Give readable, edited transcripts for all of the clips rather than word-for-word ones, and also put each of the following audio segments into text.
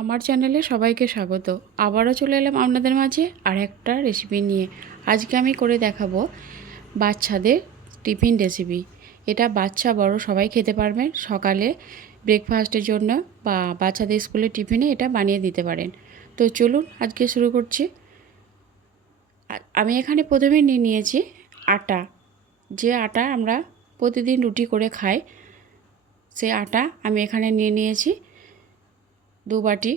আমার চ্যানেলে সবাইকে স্বাগত। আবারও চলে এলাম আপনাদের মাঝে আর একটা রেসিপি নিয়ে। আজকে আমি করে দেখাবো বাচ্চাদের টিফিন রেসিপি। এটা বাচ্চা বড় সবাই খেতে পারবেন। সকালে ব্রেকফাস্টের জন্য বা বাচ্চাদের স্কুলের টিফিনে এটা বানিয়ে দিতে পারেন। তো চলুন আজকে শুরু করছি। আমি এখানে প্রথমে নিয়ে নিয়েছি আটা। যে আটা আমরা প্রতিদিন রুটি করে খাই, সেই আটা আমি এখানে নিয়ে নিয়েছি 2 বাটি।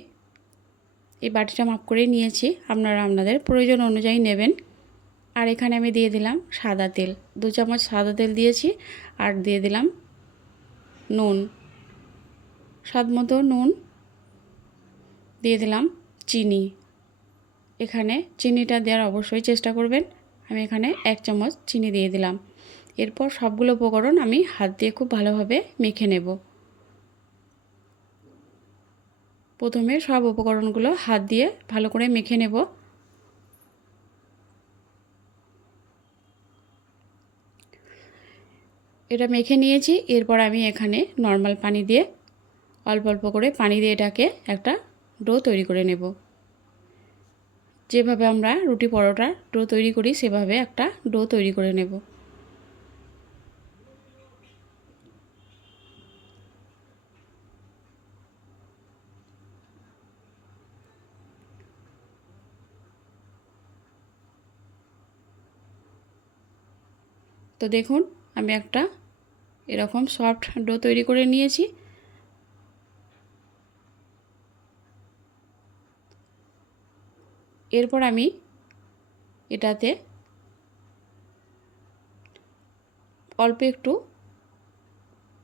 এই বাটিটা মাপ করে নিয়েছি, আপনারা আপনাদের প্রয়োজন অনুযায়ী নেবেন। আর এখানে আমি দিয়ে দিলাম সাদা তেল, 2 চামচ সাদা তেল দিয়েছি। আর দিয়ে দিলাম নুন, স্বাদ মতো নুন। দিয়ে দিলাম চিনি। এখানে চিনিটা দেওয়ার অবশ্যই চেষ্টা করবেন। আমি এখানে 1 চামচ চিনি দিয়ে দিলাম। এরপর সবগুলো উপকরণ আমি হাত দিয়ে খুব ভালোভাবে মেখে নেব। প্রথমে সব উপকরণগুলো হাত দিয়ে ভালো করে মেখে নেব। এটা মেখে নিয়েছি। এরপর আমি এখানে নর্মাল পানি দিয়ে অল্প অল্প করে পানি দিয়ে এটাকে একটা ডো তৈরি করে নেব। যেভাবে আমরা রুটি পরোটার ডো তৈরি করি সেভাবে একটা ডো তৈরি করে নেব। তো দেখুন আমি একটা এরকম সফট ডো তৈরি করে নিয়েছি। এরপর আমি এটাতে অল্প একটু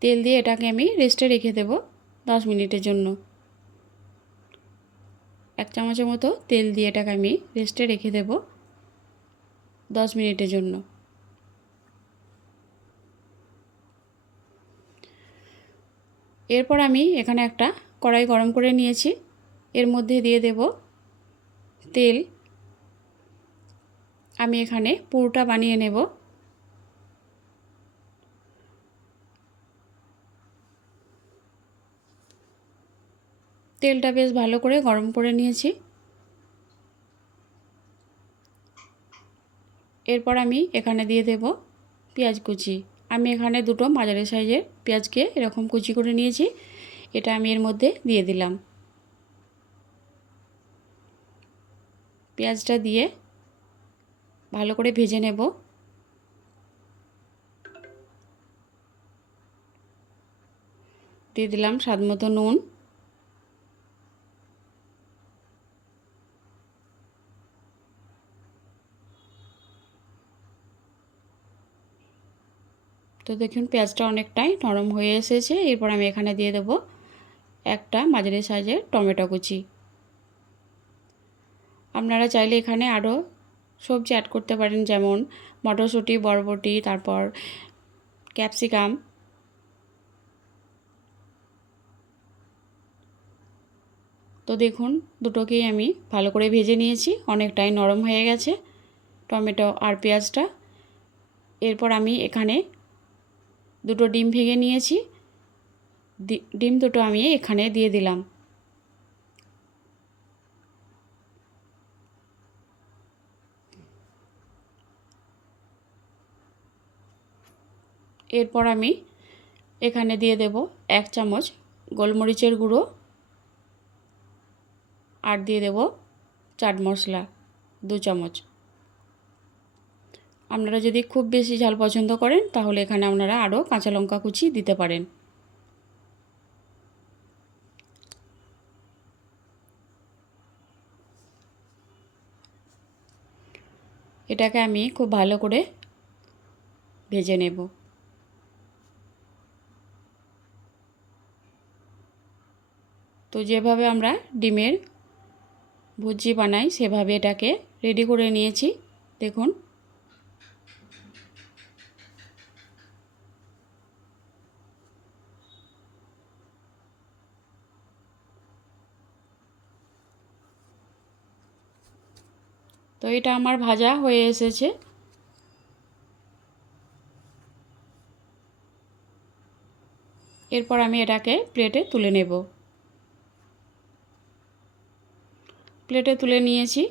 তেল দিয়ে এটাকে আমি রেস্টে রেখে দেব 10 মিনিটের জন্য। 1 চামচের মতো তেল দিয়ে এটাকে আমি রেস্টে রেখে দেব 10 মিনিটের জন্য। এরপর আমি এখানে একটা কড়াই গরম করে নিয়েছি। এর মধ্যে দিয়ে দেব তেল। আমি এখানে পুরোটা বানিয়ে নেব। তেলটা বেশ ভালো করে গরম করে নিয়েছি। এরপর আমি এখানে দিয়ে দেব পেঁয়াজ কুচি। আমি এখানে দুটো মাঝারি সাইজের পেঁয়াজকে এরকম কুচি করে নিয়েছি। এটা আমি এর মধ্যে দিয়ে দিলাম। পেঁয়াজটা দিয়ে ভালো করে ভেজে নেব। দিয়ে দিলাম স্বাদ মতো নুন। তো দেখুন পেঁয়াজটা অনেকটাই নরম হয়ে এসেছে। এরপর আমি এখানে দিয়ে দেব একটা মাঝারি সাইজের টমেটো কুচি। আপনারা চাইলে এখানে আরও সবজি অ্যাড করতে পারেন, যেমন মটরশুঁটি, বরবটি, তারপর ক্যাপসিকাম। তো দেখুন দুটোকেই আমি ভালো করে ভেজে নিয়েছি, অনেকটাই নরম হয়ে গেছে টমেটো আর পেঁয়াজটা। এরপর আমি এখানে দুটো ডিম ভেঙে নিয়েছি। ডিম দুটো আমি এখানে দিয়ে দিলাম। এরপর আমি এখানে দিয়ে দেব 1 চামচ গোলমরিচের গুঁড়ো। আর দিয়ে দেব চাট মশলা 2 চামচ। আপনারা যদি খুব বেশি ঝাল পছন্দ করেন তাহলে এখানে আপনারা আরও কাঁচা লঙ্কা কুচি দিতে পারেন। এটাকে আমি খুব ভালো করে ভেজে নেব। তো যেভাবে আমরা ডিমের ভুজি বানাই সেভাবে এটাকে রেডি করে নিয়েছি। দেখুন তো এটা আমার ভাজা হয়ে এসেছে। এরপর আমি এটাকে প্লেটে তুলে নেব। প্লেটে তুলে নিয়েছি।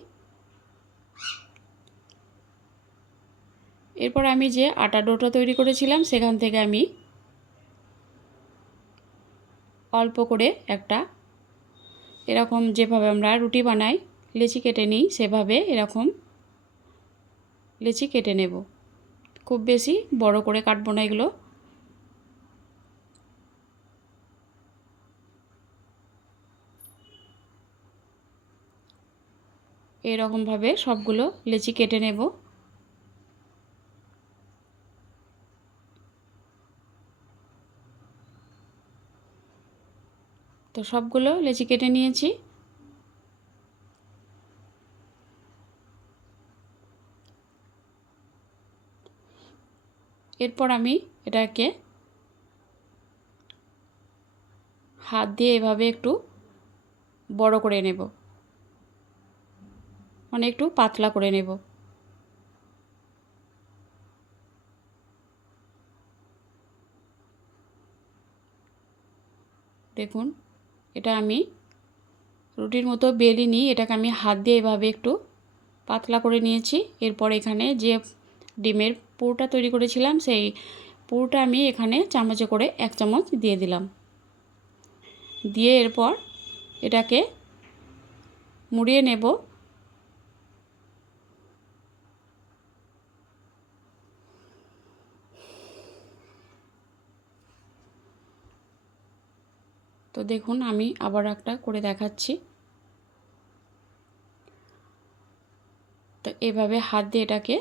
এরপর আমি যে আটা ডোটা তৈরি করেছিলাম সেখান থেকে আমি অল্প করে একটা এরকম যেভাবে আমরা রুটি বানাই লেচি কেটে নিই সেভাবে এরকম লেচি কেটে নেব। খুব বেশি বড় করে কাটবো না এগুলো। এরকমভাবে সবগুলো লেচি কেটে নেব। তো সবগুলো লেচি কেটে নিয়েছি। এরপর আমি এটাকে হাত দিয়ে এভাবে একটু বড় করে নেব, মানে একটু পাতলা করে নেব। দেখুন এটা আমি রুটির মতো বেলি নিই, এটাকে আমি হাত দিয়ে এভাবে একটু পাতলা করে নিয়েছি। এরপর এখানে যে ডিমের পুরটা তৈরি করেছিলাম সেই পুরটা আমি এখানে চামচে করে 1 চামচ দিয়ে দিলাম। দিয়ে এরপর এটাকে মুড়িয়ে নেব। তো দেখুন আমি আবার একটা করে দেখাচ্ছি। তো এভাবে হাত দিয়ে এটাকে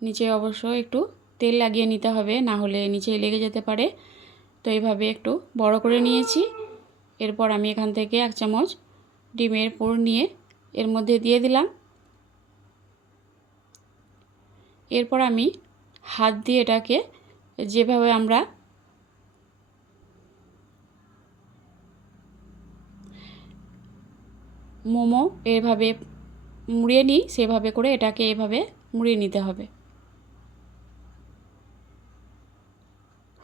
নিচে অবশ্যই একটু তেল লাগিয়ে নিতে হবে, না হলে নিচে লেগে যেতে পারে। তো এইভাবে একটু বড় করে নিয়েছি। এরপর আমি এখান থেকে 1 চামচ ডিমের পুর নিয়ে এর মধ্যে দিয়ে দিলাম। এরপর আমি হাত দিয়ে এটাকে যেভাবে আমরা মোমো এভাবে মুড়িয়ে নিই সেভাবে করে এটাকে এভাবে মুড়িয়ে নিতে হবে।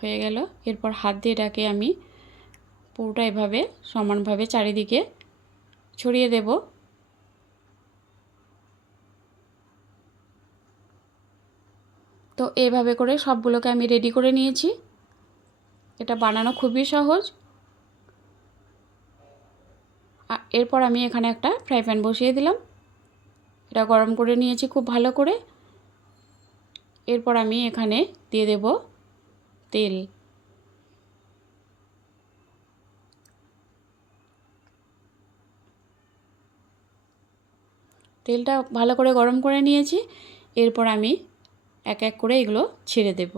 হয়ে গেল। এরপর হাত দিয়ে এটাকে আমি পুরোটা এভাবে সমানভাবে চারিদিকে ছড়িয়ে দেব। তো এইভাবে করে সবগুলোকে আমি রেডি করে নিয়েছি। এটা বানানো খুবই সহজ। এরপর আমি এখানে একটা ফ্রাই প্যান বসিয়ে দিলাম, এটা গরম করে নিয়েছি খুব ভালো করে। এরপর আমি এখানে দিয়ে দেব তেল। তেলটা ভালো করে গরম করে নিয়েছি। এরপর আমি এক এক করে এগুলো ছেড়ে দেব।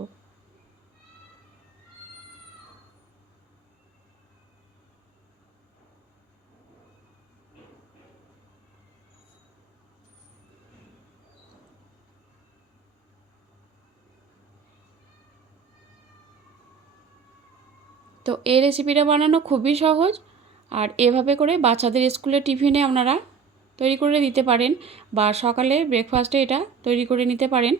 তো এই রেসিপিটা বানানো খুবই সহজ, আর এভাবে করে বাচ্চাদের স্কুলের টিফিনে আপনারা তৈরি করে দিতে পারেন, বা সকালে ব্রেকফাস্টে এটা তৈরি করে নিতে পারেন।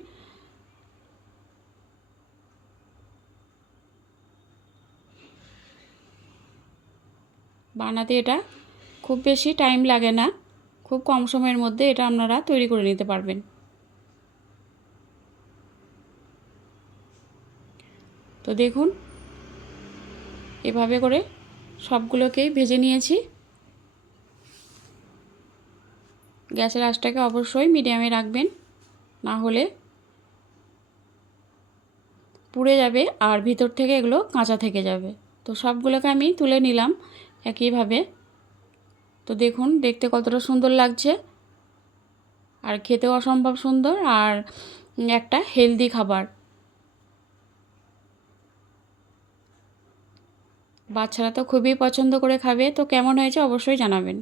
বানাতে এটা খুব বেশি টাইম লাগে না, খুব কম সময়ের মধ্যে এটা আপনারা তৈরি করে নিতে পারবেন। তো দেখুন এভাবে করে সবগুলোকেই ভেজে নিয়েছি। গ্যাসের আঁচটাকে অবশ্যই মিডিয়ামে রাখবেন, না হলে পুড়ে যাবে আর ভিতর থেকে এগুলো কাঁচা থেকে যাবে। তো সবগুলোকে আমি তুলে নিলাম একইভাবে। তো দেখুন দেখতে কতটা সুন্দর লাগছে, আর খেতেও অসম্ভব সুন্দর, আর একটা হেলদি খাবার। বাচ্চারা তো খুবই পছন্দ করে খাবে। তো কেমন হয়েছে অবশ্যই জানাবেন।